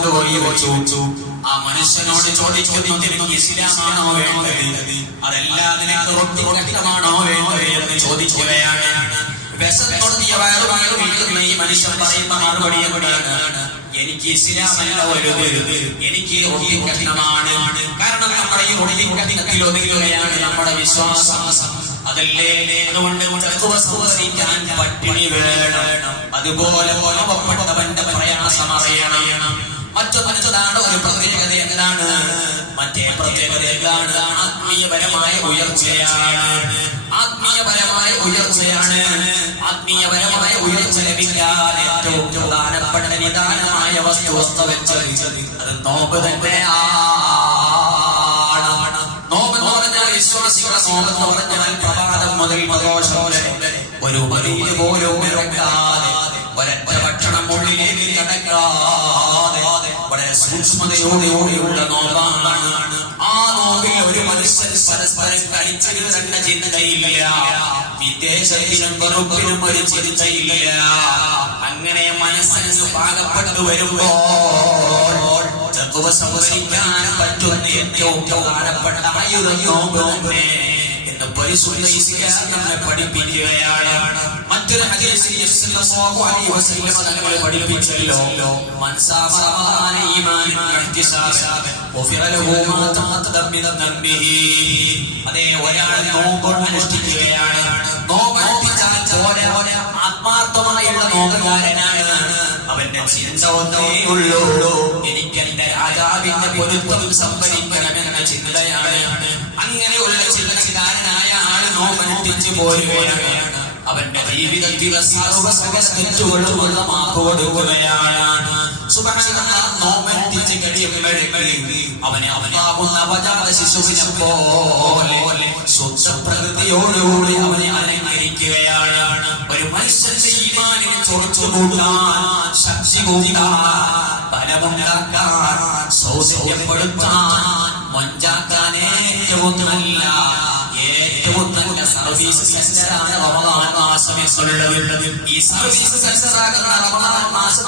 കൊണ്ടുപോയി വെച്ചു ആ മനുഷ്യനോട് ചോദിക്കുന്നു നിനക്ക് ഇസ്ലാമാണോ വേണ്ടത്? അതല്ല നിനക്ക് റൊട്ടി കഷ്ടമാണോ വേണ്ടത് എന്ന് ചോദിക്കുകയാണ്. വിശന്നൊട്ടിയ വയറുമായി വീഴുന്ന ഈ മനുഷ്യൻ പറയുന്ന മറുപടി എവിടെയാണ് എനിക്ക് ഇസ്ലാമല്ല വലുത്. എനിക്ക് റൊട്ടി കഷ്ണമാണ് കാരണം നമ്മുടെ ഈ റൊട്ടി കഠിനത്തിൽ ഒതുങ്ങുകയാണ് നമ്മുടെ വിശ്വാസം. അതല്ലേ? അതുകൊണ്ട് സംവദിക്കാൻ പട്ടിണി വേണം. അതുപോലെ പാവപ്പെട്ടവന്റെ പ്രയാസം അറിയണം. മറ്റു മനുഷ്യനാണ് ഒരു പ്രത്യേകത എന്താണ് മറ്റേ പ്രത്യേകത ആത്മീയപരമായ ഉയർച്ചയാണ്. ആത്മീയപരമായ ഉയർച്ചയാണ്. ആത്മീയപരമായ ഉയർച്ച ലഭിക്കാതെ ഏറ്റവും പ്രധാനപ്പെട്ട നിദാനമായ വസ്തു വസ്തു വെച്ചത് അത് നോമ്പ് തന്നെയാണ്. നോമ്പ് എന്ന് പറഞ്ഞാൽ വിശ്വാസികളുടെ നോമ്പ് എന്ന് പറഞ്ഞാൽ പ്രഭാതം മുതൽ പ്രദോഷം ഒരു മരുന്ന് പോലും സൂക്ഷ്മതയോടെയോടെയുള്ള നോമ്പാണ്. ആ നോമ്പിൽ ഒരു മനുഷ്യൻ പരസ്പരം കളിച്ചു തന്നെ ചിന്തയില്ല. വിദേശത്തിനും വെറുപ്പിനും ഒരു ചിന്തയില്ല. അങ്ങനെ മനസ്സിന് പാകപ്പെട്ടു വരുമ്പോൾ ചെറുപ്പ സംവദിക്കാൻ പറ്റുന്ന ഏറ്റവും പ്രധാനപ്പെട്ട ആയുധം നോമ്പ് പഠിപ്പിക്കുകയാണ്. മറ്റൊരു ഹദീസിൽ അലൈഹി വസല്ലം പഠിപ്പിച്ചല്ലോ. മാ ഒരാൾ ആത്മാർത്ഥമായുള്ള ചിന്ത ഒന്നേ ഉള്ളൂ. എനിക്ക് എന്റെ രാജാവിന്റെ പൊരുത്തം സംഭരിക്കണമെന്ന ചിന്തയാണ്. അങ്ങനെയുള്ള ചില ആൾ നോമനുഷ്ഠിച്ചു പോരുകയാണ് അവന്റെ ജീവിതത്തിലെ സർവസകസ്റ്റുകളുമുള്ള മാപ്പ് കൊടുക്കുകയാണ്. അവനെ അവനെ അലങ്കരിക്കുകയാണ്. ഒരു മനുഷ്യന്റെ ചൊറിച്ചു കൂട്ടാൻ ശക്തി കൂട്ടാൻ ബലമുണ്ടാക്കാൻ സൗസര്യപ്പെടുത്താൻ മൊഞ്ചാക്കാൻ ഏറ്റവും നല്ല സർവീസ് സെന്ററാണ് റമദാൻ മാസം എന്നുള്ളത്. ഈ സർവീസ് റമദാൻ മാസം